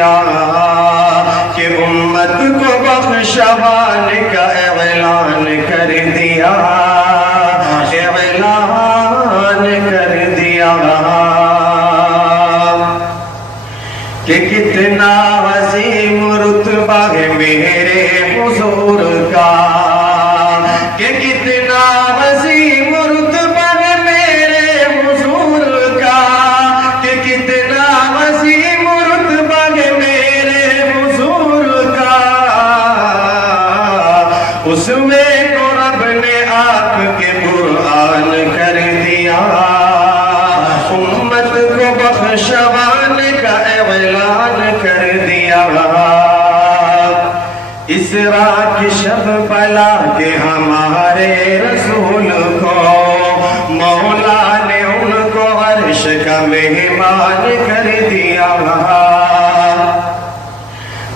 دیا کہ امت کو بخشوانے کا اعلان کر دیا، اعلان کر دیا کہ کتنا عظیم رتبہ ہے میرے حضور کا، کہ کتنا عظیم رتبہ ہے میرے حضور کا، کہ کتنا عظیم رتبہ ہے میرے حضور کا، اس میں کو رب نے آپ کے قرآن کر دیا، امت کو بخشوانے کا اعلان کر دیا۔ اسرا کی شب بلا کے ہمارے رسول کو مولا نے ان کو عرش کا مہمان کر دیا،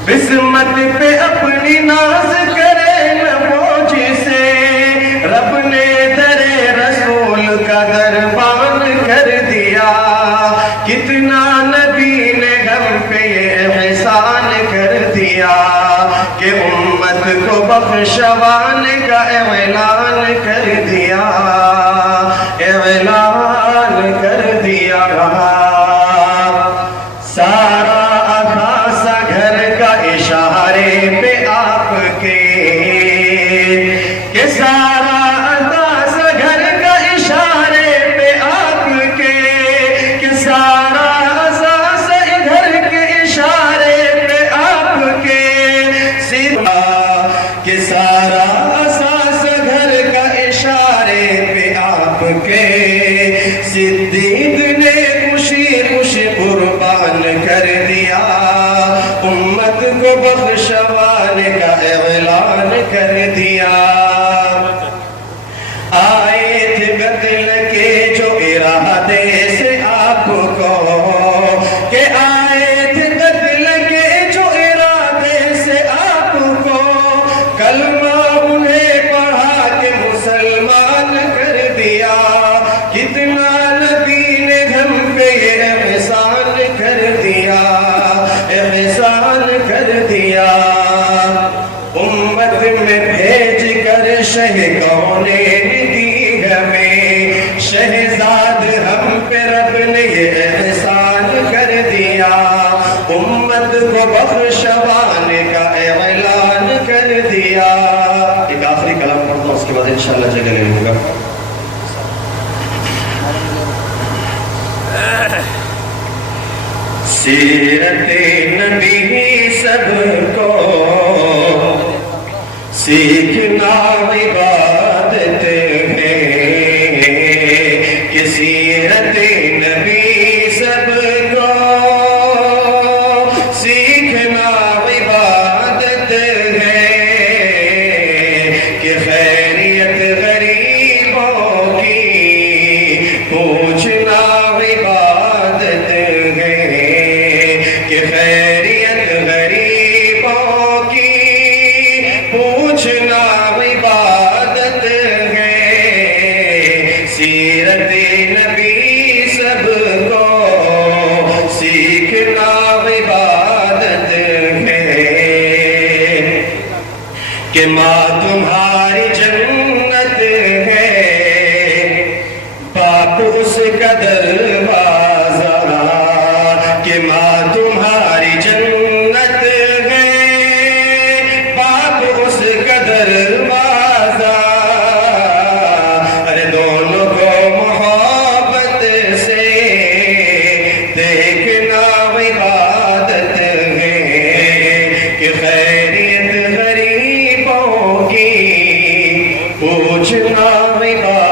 بسمت پہ اپنی ناز کرے نبوج سے رب نے در رسول کا دربان کر دیا، کتنا نبی نے ہم پہ یہ احسان کر دیا کہ امت کو بخشوانے کا اعلان کر دیا، اعلان کر دیا۔ سارا اثاثہ گھر کا اشارے پہ آپ کے، کہ سارا اثاثہ گھر کا اشارے پہ آپ کے، کہ سارا اثاثہ گھر کے اشارے پہ آپ کے، کہ سارا اثاثہ گھر کا اشارے پہ آپ کے، صدیق نے خوشی خوشی قربان کر دیا، امت کو بخشوانے کا اعلان کر دیا۔ آئے تھے قتل کے جو ارادے سے آپ کو، کہ آئے تھے قتل کے جو ارادے سے آپ کو، کلمہ انہیں پڑھا کے مسلمان کر دیا، کتنا نبی نے ہم پہ یہ احسان کر دیا، احسان کر دیا۔ امت میں بھیج کر شہ کونین دی ہمیں، شہزاد ہم پہ رب نے یہ احسان کر دیا، امت کو بخشوانے کا اعلان کر دیا۔ ایک آخری کلام پڑھتا ہوں، اس کے بعد انشاءاللہ جگہ لے لوں گا۔ سیرت نبی سب کو سیکھنا عبادت ہے، کہ سیرت نبی سب کو سیکھنا عبادت ہے، کہ خیریت غریبوں کی پوچھنا عبادت ہے، کہ خیریت غریبوں کی پوچھنا عبادت ہے، سیرت نبی سب کو سیکھنا عبادت ہے، کہ ماں تمہاری جنت ہے، باپ اس کا دروازہ، کہ ماں تمہاری جنت ہے، باپ اس کا دروازہ، ارے دونوں کو محبت سے دیکھنا عبادت ہے، کہ خیریت غریبوں کی پوچھنا عبادت